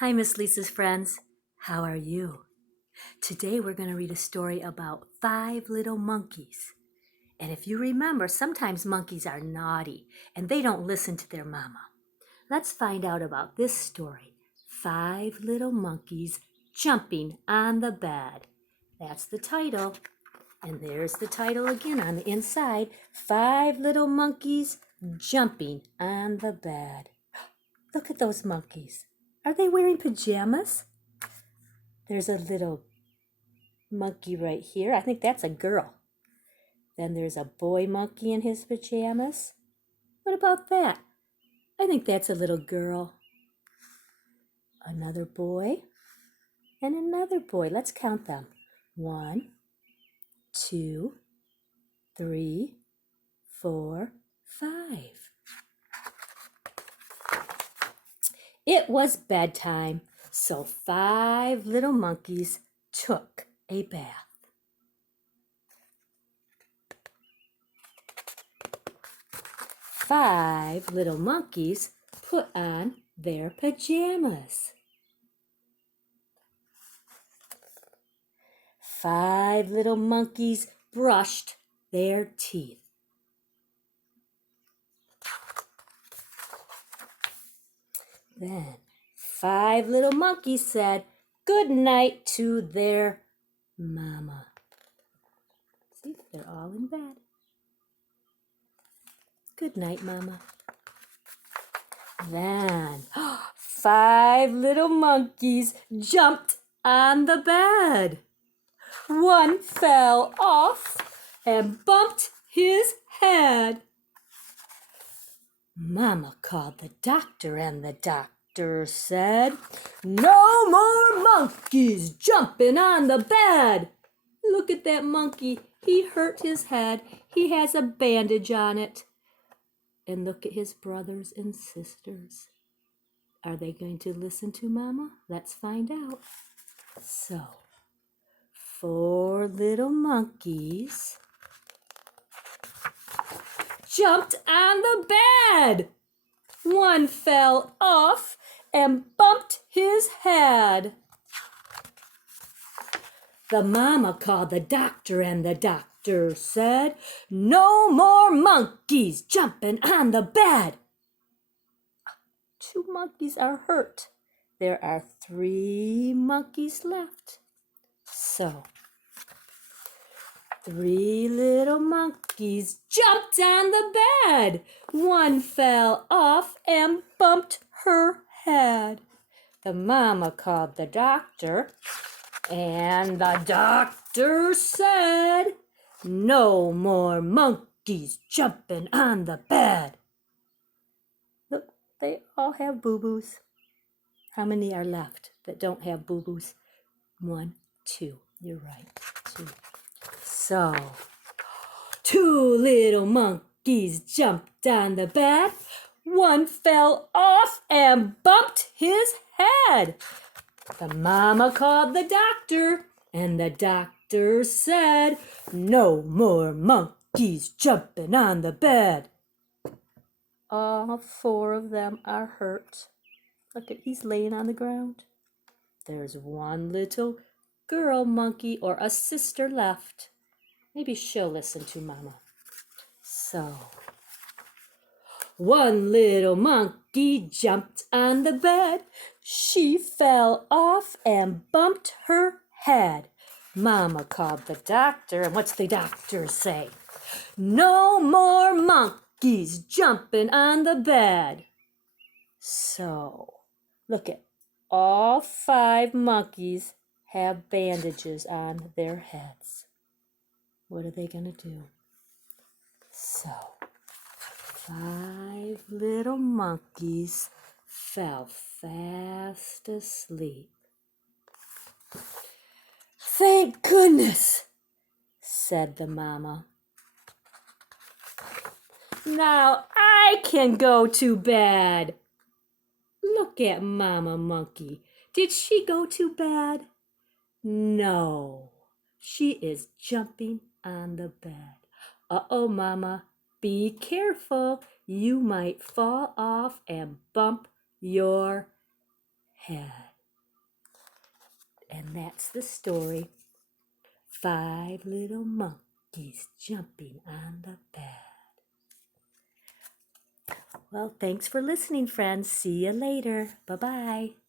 Hi, Miss Lisa's friends. How are you? Today we're going to read a story about 5 little monkeys. And if you remember, sometimes monkeys are naughty and they don't listen to their mama. Let's find out about this story. 5 little monkeys jumping on the bed. That's the title. And there's the title again on the inside. 5 little monkeys jumping on the bed. Look at those monkeys. Are they wearing pajamas? There's a little monkey right here. I think that's a girl. Then there's a boy monkey in his pajamas. What about that? I think that's a little girl. Another boy and another boy. Let's count them. 1, 2, 3, 4, 5. It was bedtime, so 5 little monkeys took a bath. 5 little monkeys put on their pajamas. 5 little monkeys brushed their teeth. Then 5 little monkeys said good night to their mama. See, they're all in bed. Good night, mama. Then 5 little monkeys jumped on the bed. One fell off and bumped his head. Mama called the doctor and the doctor said, "No more monkeys jumping on the bed." Look at that monkey. He hurt his head. He has a bandage on it. And look at his brothers and sisters. Are they going to listen to Mama? Let's find out. So, 4 little monkeys jumped on the bed. One fell off and bumped his head. The mama called the doctor and the doctor said, "No more monkeys jumping on the bed." 2 monkeys are hurt. There are 3 monkeys left. So, 3 little monkeys jumped on the bed. One fell off and bumped her head. The mama called the doctor, and the doctor said, "No more monkeys jumping on the bed." Look, they all have boo-boos. How many are left that don't have boo-boos? 1, 2. You're right, 2. So, 2 little monkeys jumped on the bed. One fell off and bumped his head. The mama called the doctor, and the doctor said, "No more monkeys jumping on the bed." All 4 of them are hurt. Look at, he's laying on the ground. There's 1 little girl monkey or a sister left. Maybe she'll listen to Mama. So, 1 little monkey jumped on the bed. She fell off and bumped her head. Mama called the doctor, and what's the doctor say? "No more monkeys jumping on the bed." So, look at all 5 monkeys have bandages on their heads. What are they going to do? So, 5 little monkeys fell fast asleep. "Thank goodness," said the mama. "Now I can go to bed." Look at Mama Monkey. Did she go to bed? No, she is jumping on the bed. Uh-oh, Mama, be careful. You might fall off and bump your head. And that's the story. 5 little monkeys jumping on the bed. Well, thanks for listening, friends. See you later. Bye-bye.